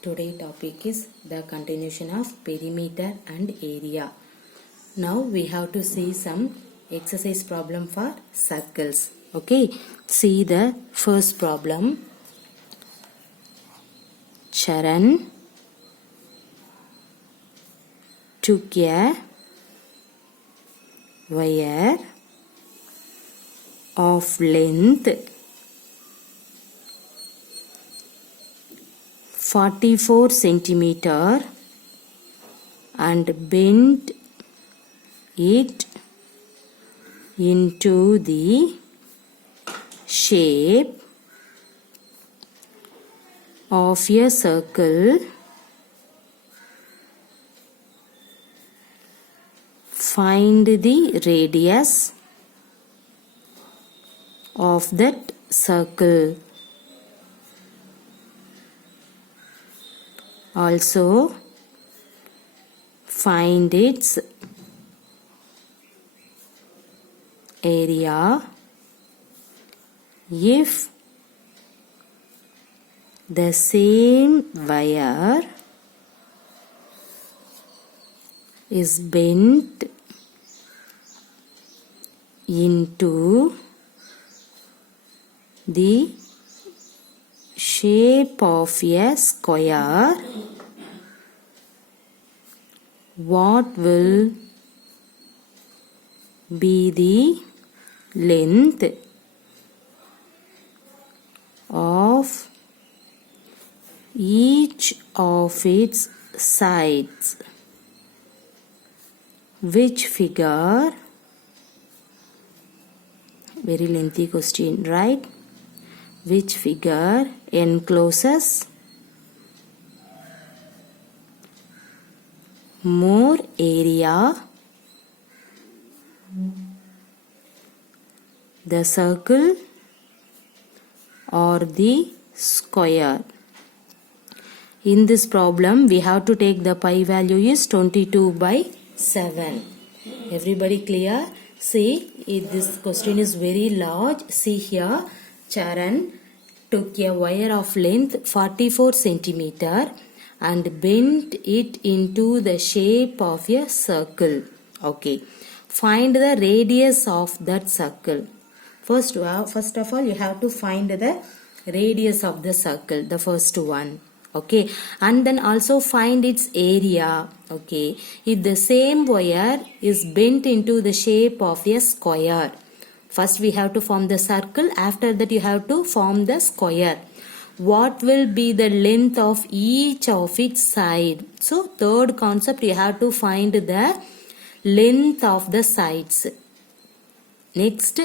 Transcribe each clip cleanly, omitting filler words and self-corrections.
Today topic is the continuation of perimeter and area. Now we have to see some exercise problem for circles. Okay, see the first problem. Charan took a wire of length 44 centimeter and bent it into the shape of a circle. Find the radius of that circle. Also, find its area if the same wire is bent into the shape of a square. What will be the length of each of its sides? Which figure, very lengthy question, right? Which figure encloses more area? The circle or the square? In this problem, we have to take the pi value is 22/7. Everybody clear? See, this question is very large. See here, Charan took a wire of length 44 centimeter and bent it into the shape of a circle. Okay. Find the radius of that circle. First of all, you have to find the radius of the circle, the first one. Okay, and then also find its area. Okay, if the same wire is bent into the shape of a square, first we have to form the circle, after that you have to form the square. What will be the length of each of its side? So third concept, you have to find the length of the sides. Next,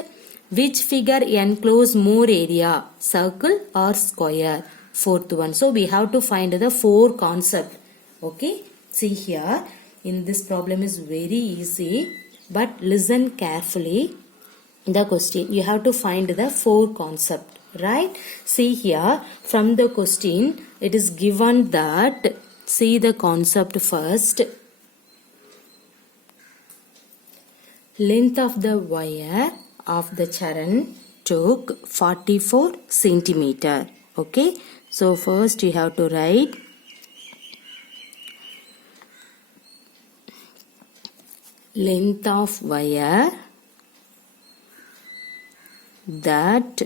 which figure enclose more area, circle or square? Fourth one. So we have to find the four concept. Okay, see here, in this problem is very easy, but listen carefully the question. You have to find the four concept, right? See here, from the question it is given that, see the concept first. Length of the wire of the Charan took 44 centimeter. Okay, so first you have to write length of wire that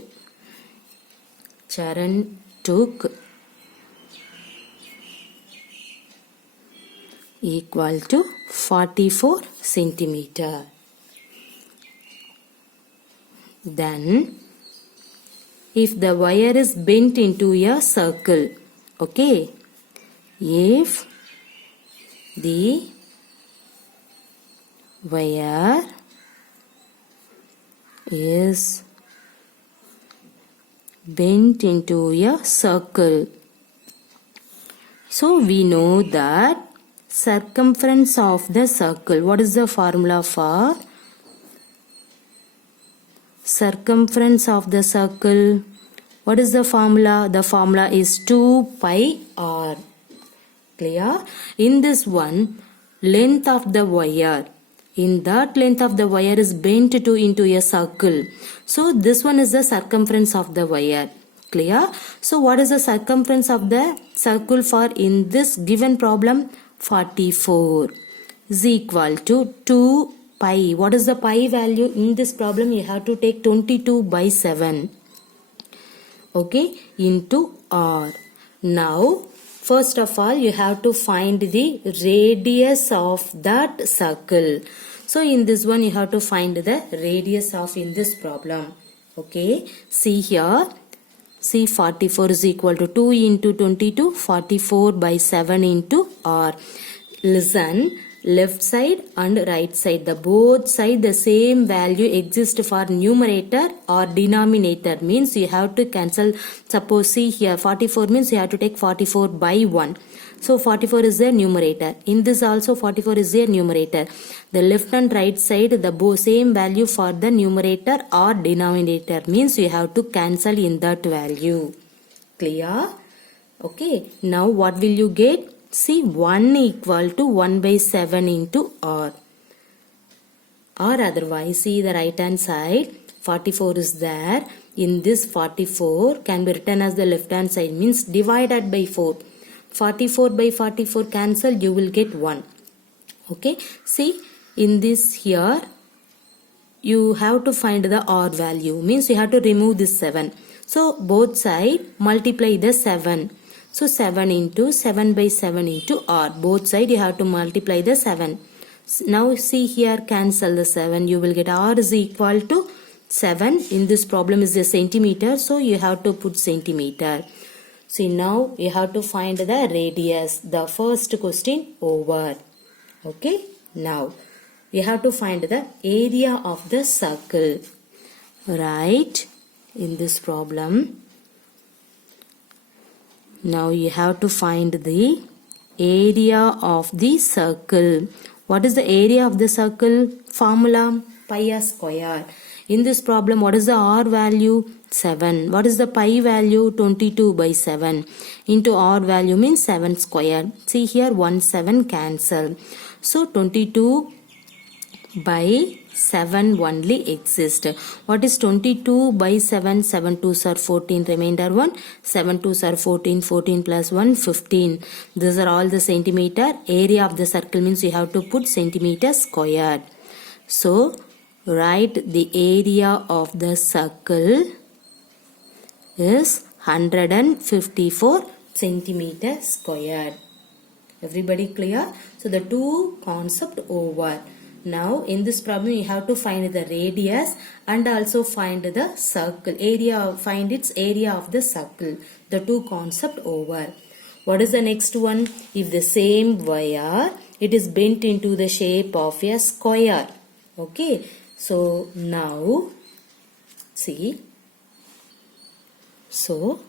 Charan took equal to 44 centimeter. Then if the wire is bent into a circle, okay, if the wire is bent into a circle, so we know that circumference of the circle, what is the formula for circumference of the circle? What is the formula? The formula is 2 pi r. Clear? In this one, length of the wire In that length of the wire is bent into a circle. So this one is the circumference of the wire. Clear? So what is the circumference of the circle for in this given problem? 44 is equal to 2 pi. What is the pi value in this problem? You have to take 22 by 7. Okay, into r. Now first of all you have to find the radius of that circle. So in this one you have to find the radius of in this problem. Okay, see here. See, 44 is equal to 2 into 22, 44 by 7 into r. Listen, left side and right side, the both side the same value exists for numerator or denominator, means you have to cancel. Suppose see here 44 means you have to take 44 by 1. So 44 is the numerator. In this also 44 is the numerator. The left and right side the same value for the numerator or denominator, means you have to cancel in that value. Clear? Okay. Now what will you get? See, 1 equal to 1 by 7 into r. Or otherwise, see the right hand side, 44 is there. In this 44 can be written as the left hand side, means divided by 4. 44 by 44 cancel, you will get 1. Okay. See, in this here, you have to find the r value, means you have to remove this 7. So, both side multiply the 7. So, 7 into 7 by 7 into r. Both side you have to multiply the 7. Now, see here, cancel the 7. You will get r is equal to 7. In this problem is a centimeter. So, you have to put centimeter. See, now you have to find the radius. The first question over. Okay. Now, you have to find the area of the circle. Right. In this problem. Now you have to find the area of the circle. What is the area of the circle? Formula pi r square. In this problem, what is the r value? 7. What is the pi value? 22 by 7. Into r value means 7 square. See here 1 7 cancel. So 22 by 7 only exist. What is 22 by 7? 7 2s are 14, remainder 1. 7 2s are 14, 14 plus 1, 15. These are all the centimeter. Area of the circle means you have to put centimeter squared. So, write the area of the circle is 154 centimeter squared. Everybody clear? So, the two concept over. Now, in this problem, you have to find the radius and also find the circle area. Find its area of the circle. The two concept over. What is the next one? If the same wire, it is bent into the shape of a square. Okay. So, now, see. So,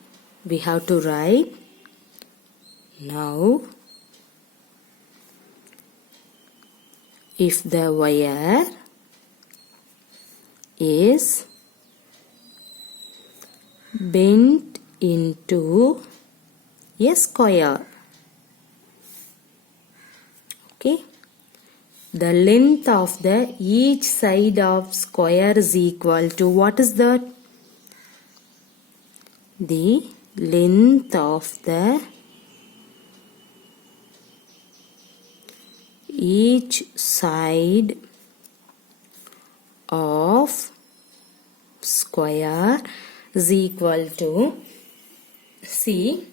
we have to write now. If the wire is bent into a square, okay, the length of the each side of square is equal to, what is that? The length of the each side of square is equal to, see,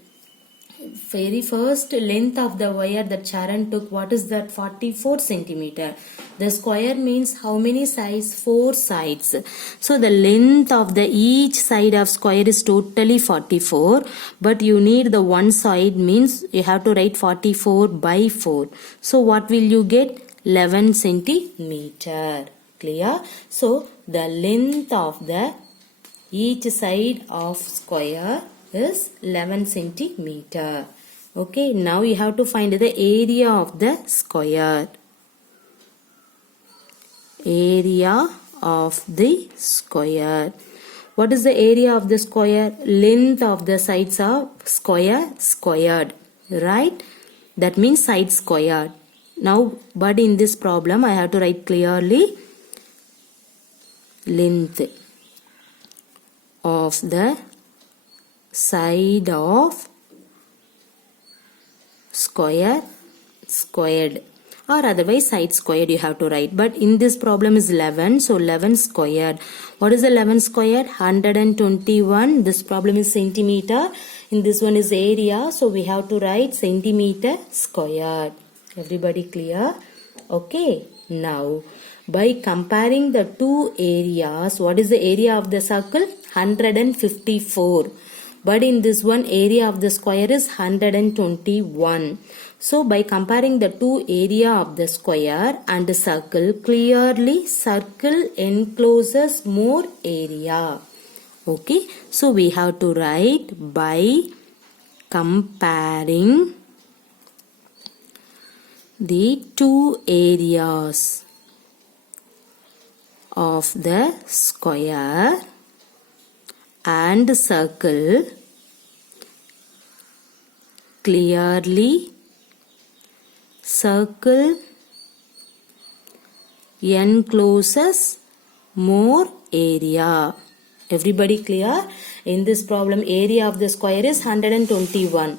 very first length of the wire that Sharon took, what is that? 44 centimeter. The square means how many sides? 4 sides. So the length of the each side of square is totally 44, but you need the one side, means you have to write 44 by 4. So what will you get? 11 centimeter. Clear? So the length of the each side of square is 11 centimeter. Okay, now you have to find the area of the square. Area of the square. What is the area of the square? Length of the sides of square squared. Right? That means side squared. Now, but in this problem, I have to write clearly length of the side of square squared, or otherwise side squared you have to write. But in this problem is 11, so 11 squared. What is 11 squared? 121. This problem is centimeter. In this one is area, so we have to write centimeter squared. Everybody clear? Okay. Now, by comparing the two areas, what is the area of the circle? 154. But in this one, area of the square is 121. So by comparing the two area of the square and the circle, clearly circle encloses more area. Okay, so we have to write by comparing the two areas of the square and circle, clearly circle encloses more area. Everybody clear? In this problem, area of the square is 121.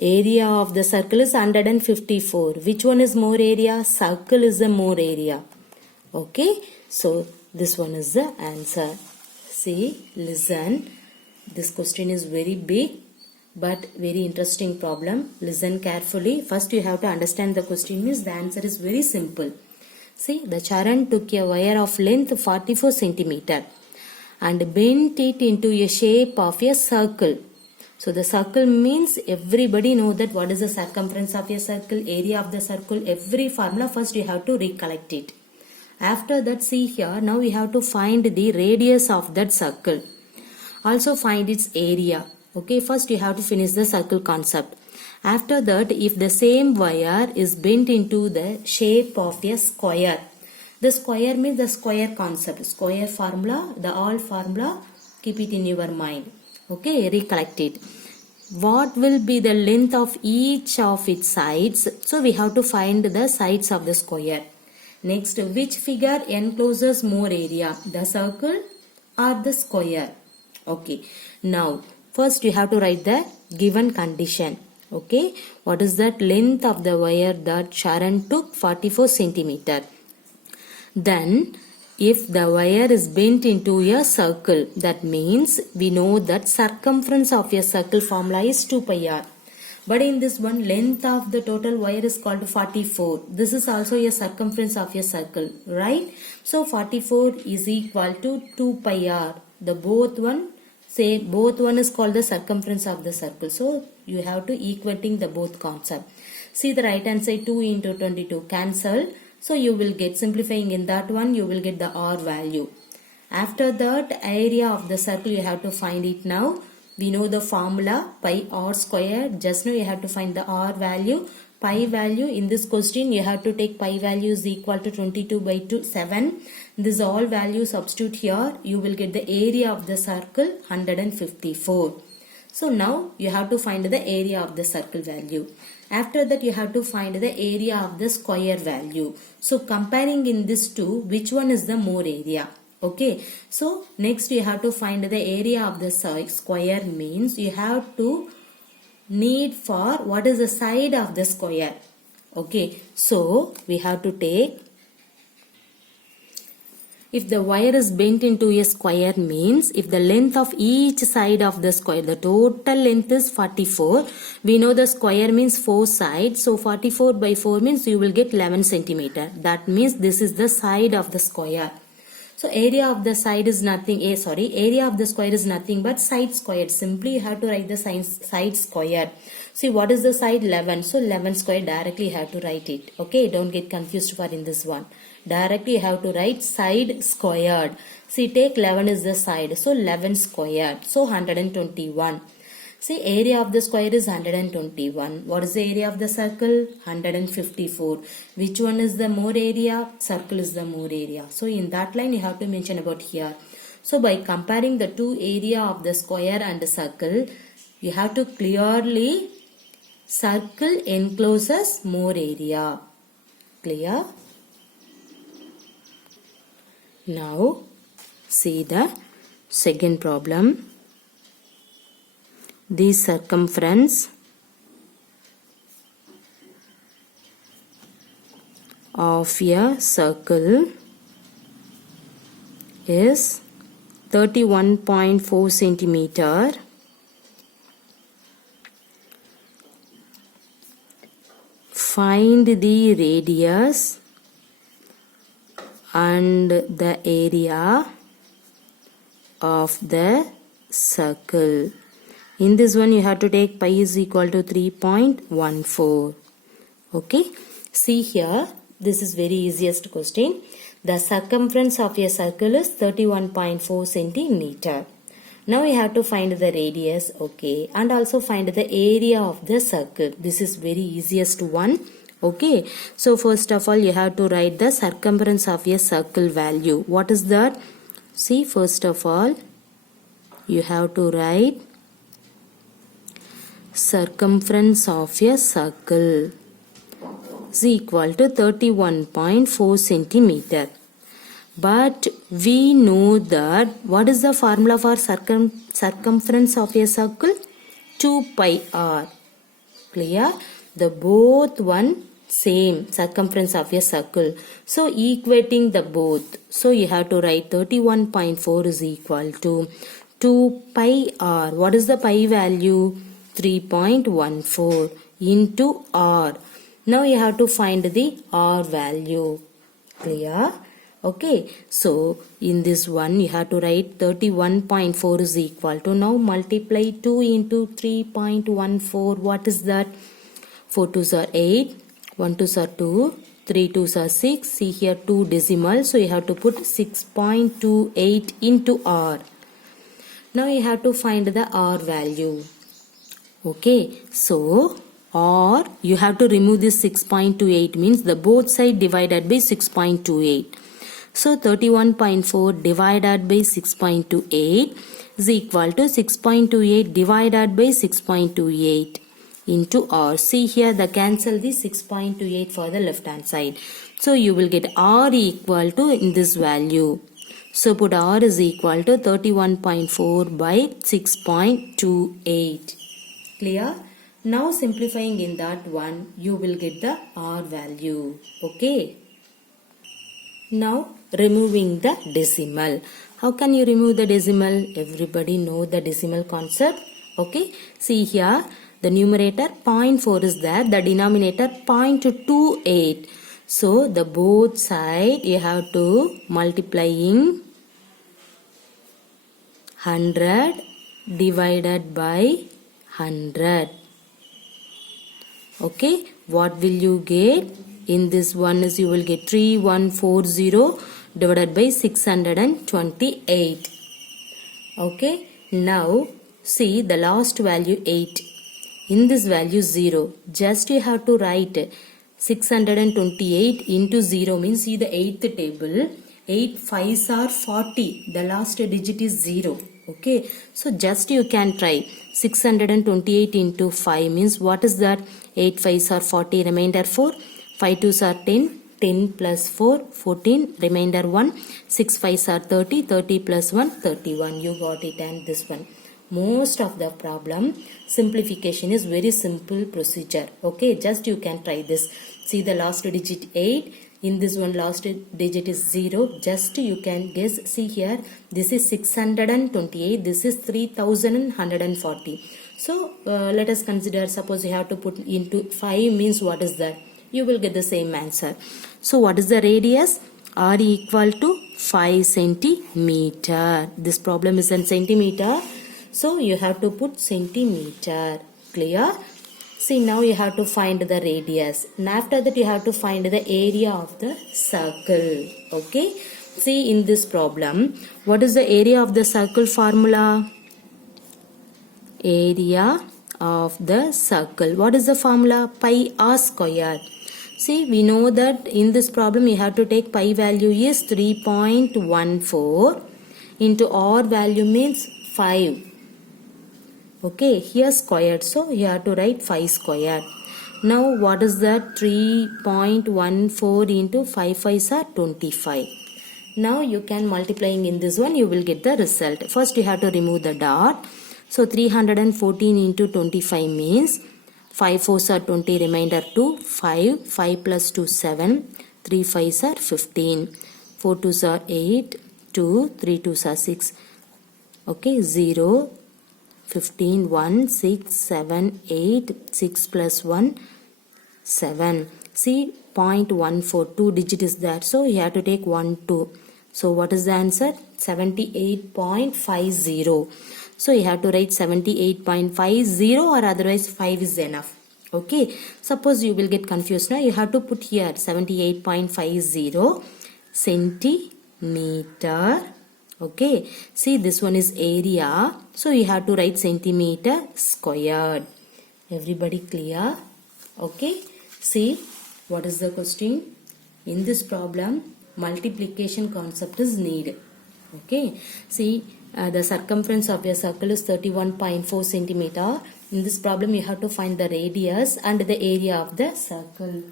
Area of the circle is 154. Which one is more area? Circle is the more area. Okay, so this one is the answer. See, listen. This question is very big but very interesting problem. Listen carefully. First you have to understand the question means the answer is very simple. See, the Charan took a wire of length 44 centimeter and bent it into a shape of a circle. So the circle means everybody know that what is the circumference of a circle, area of the circle, every formula first you have to recollect it. After that, see here, now we have to find the radius of that circle. Also find its area. Okay, first you have to finish the circle concept. After that, if the same wire is bent into the shape of a square. The square means the square concept. Square formula, the all formula, keep it in your mind. Okay, recollect it. What will be the length of each of its sides? So we have to find the sides of the square. Next, which figure encloses more area? The circle or the square? Okay. Now, first you have to write the given condition. Okay. What is that? Length of the wire that Sharon took 44 centimeter. Then, if the wire is bent into a circle, that means we know that circumference of a circle formula is 2 pi r. But in this one, length of the total wire is called 44. This is also a circumference of a circle, right? So 44 is equal to 2 pi r. The both one is called the circumference of the circle. So you have to equating the both concept. See the right hand side, 2 into 22 cancel. So you will get, simplifying in that one, you will get the r value. After that, area of the circle you have to find it now. We know the formula pi r square. Just now you have to find the r value. Pi value in this question you have to take pi value is equal to 22 by 7. This all value substitute here. You will get the area of the circle 154. So now you have to find the area of the circle value. After that you have to find the area of the square value. So comparing in this two, which one is the more area? Okay, so next you have to find the area of the square means you have to need for what is the side of the square. Okay, so we have to take, if the wire is bent into a square means if the length of each side of the square, the total length is 44. We know the square means 4 sides. So 44 by 4 means you will get 11 centimeter. That means this is the side of the square. So area of the side is nothing, area of the square is nothing but side squared. Simply you have to write the side squared. See what is the side? 11. So 11 squared, directly you have to write it. Okay, don't get confused for in this one. Directly you have to write side squared. See, take 11 is the side. So 11 squared. So 121. See, area of the square is 121. What is the area of the circle? 154. Which one is the more area? Circle is the more area. So in that line you have to mention about here. So by comparing the two area of the square and the circle, you have to clearly circle encloses more area. Clear? Now see the second problem. the circumference of a circle is 31.4 centimeter. Find the radius and the area of the circle. In this one you have to take pi is equal to 3.14. Okay, see here, this is very easiest question. The circumference of a circle is 31.4 centimeter. Now we have to find the radius, okay, and also find the area of the circle. This is very easiest one. Okay, so first of all you have to write the circumference of a circle value. What is that? See, first of all you have to write circumference of a circle is equal to 31.4 centimeter. But we know that what is the formula for circumference of a circle? 2 pi r. Clear? The both one same circumference of a circle. So equating the both. So you have to write 31.4 is equal to 2 pi r. What is the pi value? 3.14 into r. Now you have to find the r value. Clear? Okay, so in this one you have to write 31.4 is equal to, now multiply 2 into 3.14. What is that? 4 2s are 8, 1 2s are 2, 3 2s are 6. See here 2 decimal, so you have to put 6.28 into r. Now you have to find the r value. Okay, so or you have to remove this 6.28, means the both side divided by 6.28. So 31.4 divided by 6.28 is equal to 6.28 divided by 6.28 into r. See here, the cancel the 6.28 for the left hand side. So you will get r equal to in this value. So put r is equal to 31.4 by 6.28. Clear? Now simplifying in that one, you will get the r value. Okay. Now removing the decimal. How can you remove the decimal? Everybody know the decimal concept. Okay. See here, the numerator 0.4 is there. The denominator 0.28. So the both side you have to multiplying 100 divided by 100. Okay, what will you get? In this one is you will get 3140 divided by 628. Okay, now see the last value 8. In this value 0. Just you have to write 628 into 0 means see the 8th table. 8 5s are 40. The last digit is 0. Okay, so just you can try 628 into 5 means what is that? 8 5s are 40, remainder 4. 5 2s are 10, 10 plus 4, 14, remainder 1. 6 5s are 30, 30 plus 1, 31. You got it, and this one. Most of the problem simplification is very simple procedure. Okay, just you can try this. See the last digit 8. In this one last digit is 0. Just you can guess. See here, this is 628. This is 3140. So let us consider, suppose you have to put into 5 means what is that? You will get the same answer. So what is the radius? R equal to 5 centimeter. This problem is in centimeter. So you have to put centimeter. Clear? See, now you have to find the radius. And after that you have to find the area of the circle. Okay? See in this problem, what is the area of the circle formula? Area of the circle. What is the formula? Pi r square. See, we know that in this problem you have to take pi value is 3.14 into r value means 5. Okay, here squared, so you have to write 5 squared. Now what is that? 3.14 into 5 5s are 25. Now you can multiplying in this one, you will get the result. First you have to remove the dot. So 314 into 25 means 5 4s are 20, remainder 2, 5, 5 plus 2 7, 3 5s are 15, 4 2s are 8, 2, 3 2s are 6, okay, 0, 15, 1, 6, 7, 8, 6 plus 1, 7. See, 0.14, 2 digit is there, so you have to take 1, 2. So what is the answer? 78.50. So you have to write 78.50 or otherwise 5 is enough. Okay. Suppose you will get confused now. You have to put here 78.50 centimeter. Okay. See, this one is area. So you have to write centimeter squared. Everybody clear? Okay. See, what is the question? In this problem, multiplication concept is needed. Okay. See, the circumference of a circle is 31.4 centimeter. In this problem, you have to find the radius and the area of the circle.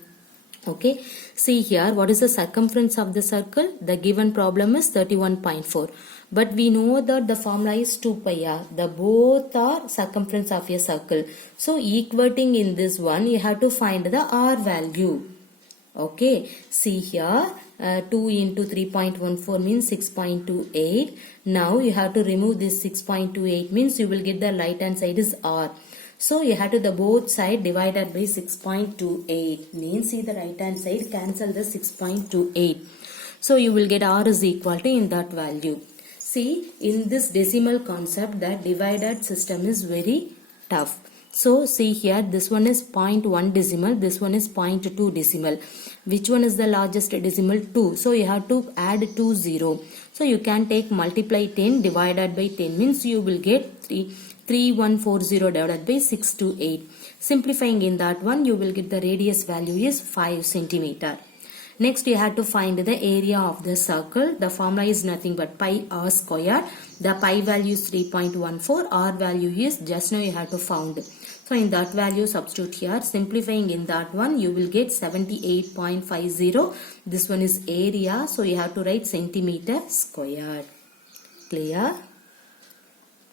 Okay. See here, what is the circumference of the circle? The given problem is 31.4. But we know that the formula is 2 pi r. The both are circumference of a circle. So equating in this one, you have to find the r value. Okay. See here, 2 into 3.14 means 6.28. Now you have to remove this 6.28 means you will get the right hand side is r. So you have to the both side divided by 6.28 means see the right hand side cancel the 6.28. So you will get r is equal to in that value. See, in this decimal concept, the divided system is very tough. So see here, this one is 0.1 decimal, this one is 0.2 decimal. Which one is the largest decimal? 2. So you have to add 2 0. So you can take multiply 10 divided by 10 means you will get 3140 divided by 628. Simplifying in that one, you will get the radius value is 5 centimeter. Next, you have to find the area of the circle. The formula is nothing but pi r square. The pi value is 3.14. R value is just now you have to found. So in that value substitute here. Simplifying in that one, you will get 78.50. This one is area. So you have to write centimeter square. Clear?